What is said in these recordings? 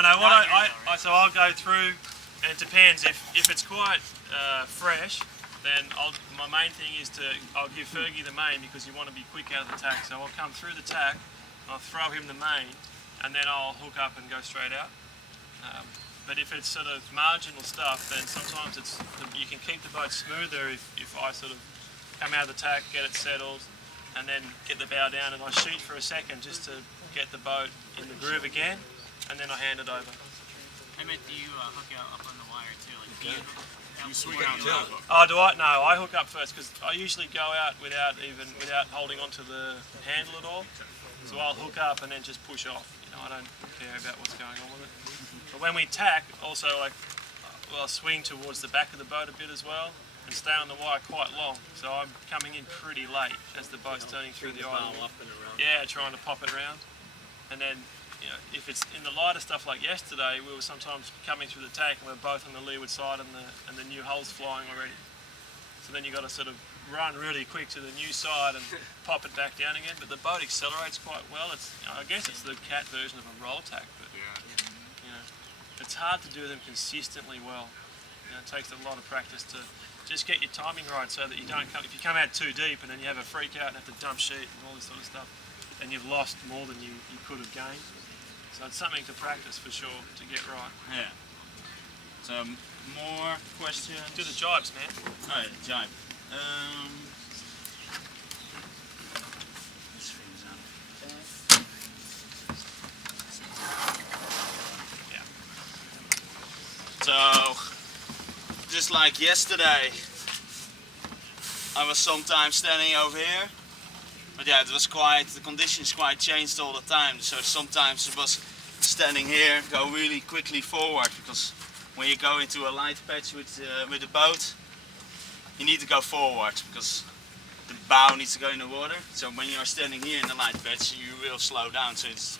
No, so I'll go through, and it depends. If it's quite fresh, then my main thing is I'll give Fergie the main because you want to be quick out of the tack. So I'll come through the tack, I'll throw him the main, and then I'll hook up and go straight out. But if it's sort of marginal stuff, then sometimes you can keep the boat smoother if I sort of come out of the tack, get it settled, and then get the bow down and I shoot for a second just to get the boat in the groove again, and then I hand it over. I meant, do you hook out up on the wire too? Like, do you swing out too? Oh, do I? No, I hook up first because I usually go out without holding onto the handle at all. So I'll hook up and then just push off. You know, I don't care about what's going on with it. But when we tack, also I'll swing towards the back of the boat a bit as well and stay on the wire quite long. So I'm coming in pretty late as the boat's turning through the island. Yeah, trying to pop it around. And then, you know, if it's in the lighter stuff like yesterday, we were sometimes coming through the tack and we're both on the leeward side and the new hull's flying already. So then you got to sort of run really quick to the new side and pop it back down again. But the boat accelerates quite well. I guess it's the cat version of a roll tack, but you know, it's hard to do them consistently well. You know, it takes a lot of practice to just get your timing right so that you don't come, if you come out too deep and then you have a freak out and have to dump sheet and all this sort of stuff, and you've lost more than you could have gained. So it's something to practice for sure to get right. Yeah. So more questions? Do the jibes, man. Alright, jibe. Yeah. So, just like yesterday, I was sometimes standing over here. But yeah, the conditions quite changed all the time. So sometimes it was standing here, go really quickly forward, because when you go into a light patch with the boat, you need to go forward because the bow needs to go in the water. So when you are standing here in the light patch, you will slow down. So it's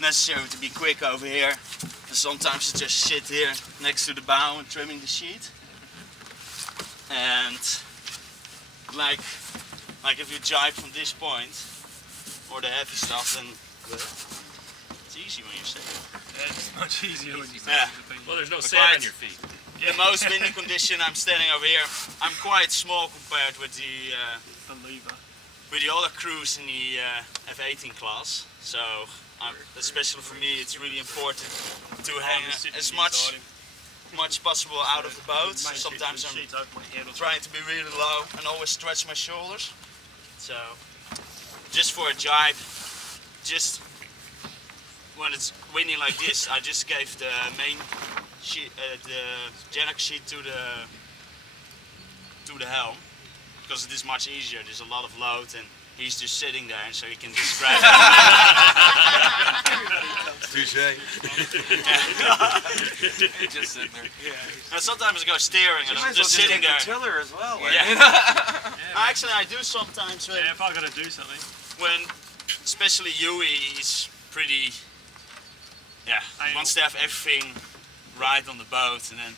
necessary to be quick over here. And sometimes you just sit here next to the bow and trimming the sheet. And like if you jibe from this point, or the heavy stuff, then it's easy when you say it. Yeah, it's much easier when you say it. Well, there's no sand on your feet. The most windy condition, I'm standing over here. I'm quite small compared with the other crews in the F-18 class. So, especially for me, it's really important to hang as much possible out of the boat. Sometimes I'm trying to be really low and always stretch my shoulders. So, just for a jibe, just when it's windy like this, I just gave the main sheet, the Janak sheet to the helm, because it is much easier. There's a lot of load and he's just sitting there, and so he can just grab it. Touché. Just sitting there. Yeah. And sometimes I go steering and I'm just sitting there. The tiller as well. Like. Actually, I do sometimes. Yeah, if I got to do something. When, especially Yui, is pretty. Yeah, he wants to have everything right on the boat, and then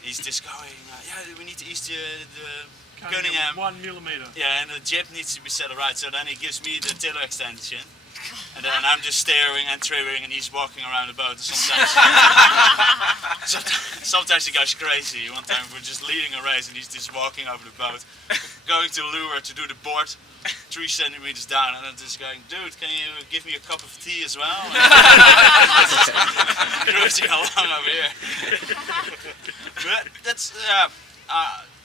he's just going. Yeah, we need to ease the Cunningham. 1 millimeter. Yeah, and the jib needs to be set right. So then he gives me the tiller extension. And then I'm just steering and trimming, and he's walking around the boat. Sometimes he goes crazy. One time we're just leading a race, and he's just walking over the boat, going to the lure to do the board, 3 centimeters down, and I'm just going, dude, can you give me a cup of tea as well? Cruising along over here. But that's,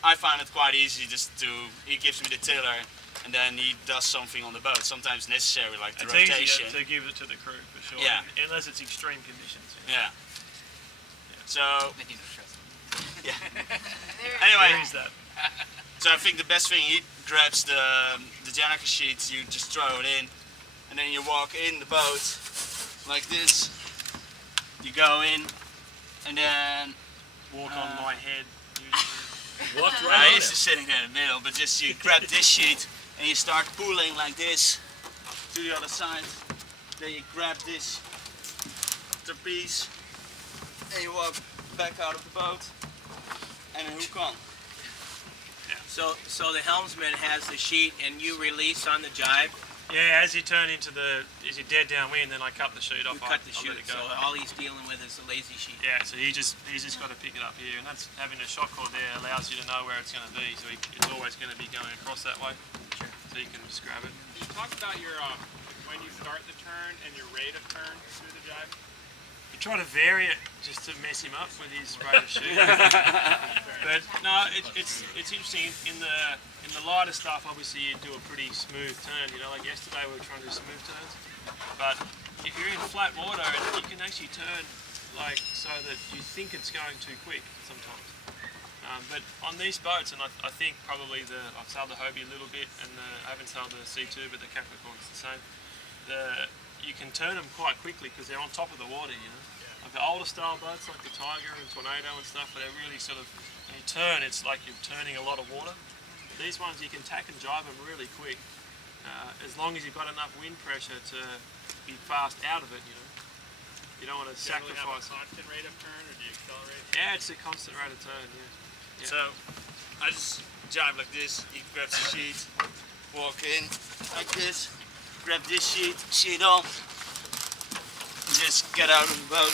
I find it quite easy just to, he gives me the tiller, and then he does something on the boat. Sometimes necessary, like the rotation. It's easier to give it to the crew, for sure. Yeah. Unless it's extreme conditions. Yeah. So. Yeah. Anyway. Anyway. So I think the best thing, he grabs the Janaka sheet, you just throw it in, and then you walk in the boat like this. You go in, and then walk on my head. Walk right. He's just sitting there in the middle, but just you grab this sheet and you start pulling like this to the other side. Then you grab this trapeze and you walk back out of the boat and then hook on. Yeah. So the helmsman has the sheet and you release on the jibe Yeah, as you turn into as you're dead downwind, then I cut the sheet off. You cut the I'll let chute, it go. so all he's dealing with is the lazy sheet. Yeah, so he's just got to pick it up here, and that's having a shock cord there allows you to know where it's going to be. So it's always going to be going across that way. Sure. So you can just grab it. Talk about your when you start the turn and your rate of turn through the jibe. We try to vary it just to mess him up with his rate of shooting. But no, it's interesting. In the lighter stuff, obviously you do a pretty smooth turn. You know, like yesterday we were trying to do smooth turns. But if you're in flat water, you can actually turn like so that you think it's going too quick sometimes. But on these boats, and I think probably I've sailed the Hobie a little bit, and I haven't sailed the C2, but the Capricorn's the same. You can turn them quite quickly because they're on top of the water, you know. Like the older style boats, like the Tiger and Tornado and stuff, but they're really sort of, when you turn, it's like you're turning a lot of water. These ones you can tack and jibe them really quick, as long as you've got enough wind pressure to be fast out of it, you know. You don't want to Generally have a sacrifice. constant rate of turn, or do you accelerate? Yeah, it's a constant rate of turn, yeah. So I just jibe like this. He grabs the sheet, walk in like this, grab this sheet on, and just get out of the boat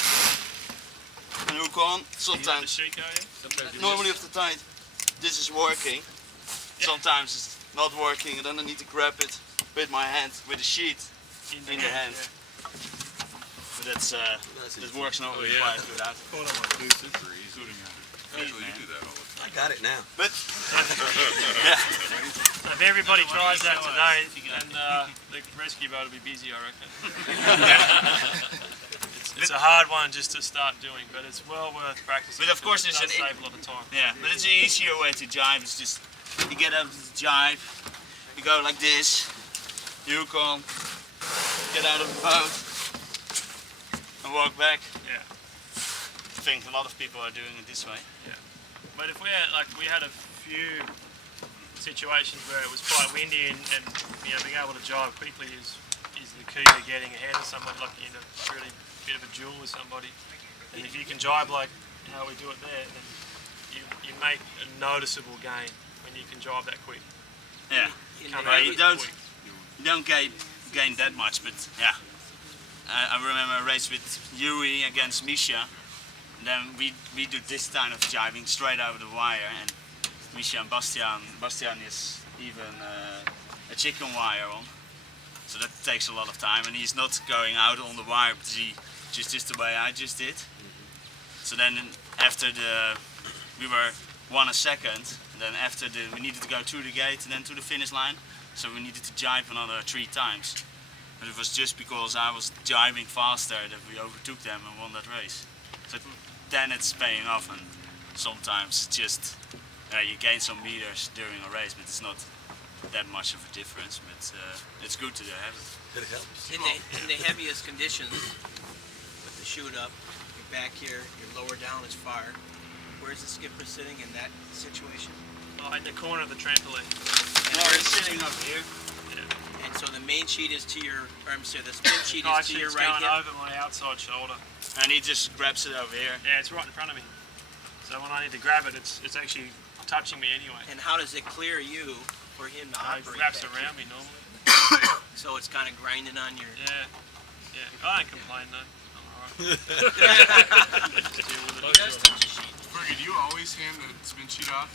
and hook on. You let the Sometimes, sheet go, yeah? normally off the tide, this is working. Sometimes it's not working, and then I need to grab it with my hand, with the sheet in the hand. Yeah. But that works not really quite good out. Actually, you do that all the time. I got it now. But So if everybody tries that today, then the rescue boat will be busy, I reckon. it's a hard one just to start doing, but it's well worth practicing. But of course because it there's does an save a lot of time. yeah, but it's an easier way to jibe. It's just you get up to the jibe, you go like this, you hook on, get out of the boat, and walk back. Yeah. I think a lot of people are doing it this way. But if we had a few situations where it was quite windy and you know, being able to jibe quickly is the key to getting ahead of somebody, like in a really bit of a duel with somebody. And if you can jibe like how we do it there, then you make a noticeable gain when you can jibe that quick. Yeah, Come Right, out you don't quick. gain that much, but yeah. I remember a race with Yuri against Misha. And then we do this kind of jibing straight over the wire, and Misha and Bastian is even a chicken wire on, so that takes a lot of time, and he's not going out on the wire, but he just the way I just did. So then after we were 1 second, and then after we needed to go through the gate and then to the finish line, so we needed to jibe another 3 times. But it was just because I was jibing faster that we overtook them and won that race. So then it's paying off, and sometimes just you gain some meters during a race, but it's not that much of a difference. But it's good to have it. It helps. In the heaviest conditions, with the chute up, you're back here, you're lower down as far. Where's the skipper sitting in that situation? Oh, in the corner of the trampoline. And No, where's it's sitting up here. Yeah. And so the main sheet is to your, or I'm sorry, the spin sheet No, is to your it's right going hip. over my outside shoulder. And he just grabs it over here. Yeah, it's right in front of me. So when I need to grab it, it's actually touching me anyway. And how does it clear you for him to It operate? wraps that? around me normally. So it's kind of grinding on your. Yeah. Yeah. I don't complain though. I'm alright. Deal with it. Fergie, do you always hand the spin sheet off?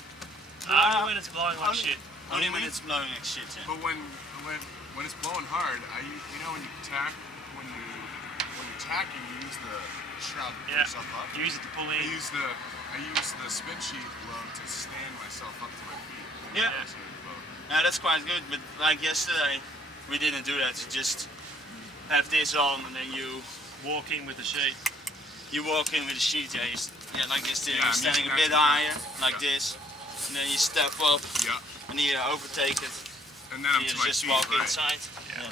Only when it's blowing like shit. Only when it's blowing like shit. Yeah. But when it's blowing hard, you know when you tack, when you tacking, you use the shroud to pull Yeah. yourself up. You use it to pull I in. use the spin sheet load to stand myself up to my feet. Yeah. So the boat. Yeah, that's quite good. But like yesterday, we didn't do that. You just have this on, and then you Walk in with the sheet. walk in with the sheet. Yeah, like this. Yeah, You're I'm standing a using bit that. higher, like Yeah. this, and then you step up, Yeah. and you overtake it. And then I'm You to my just feet, walk right? inside. Yeah.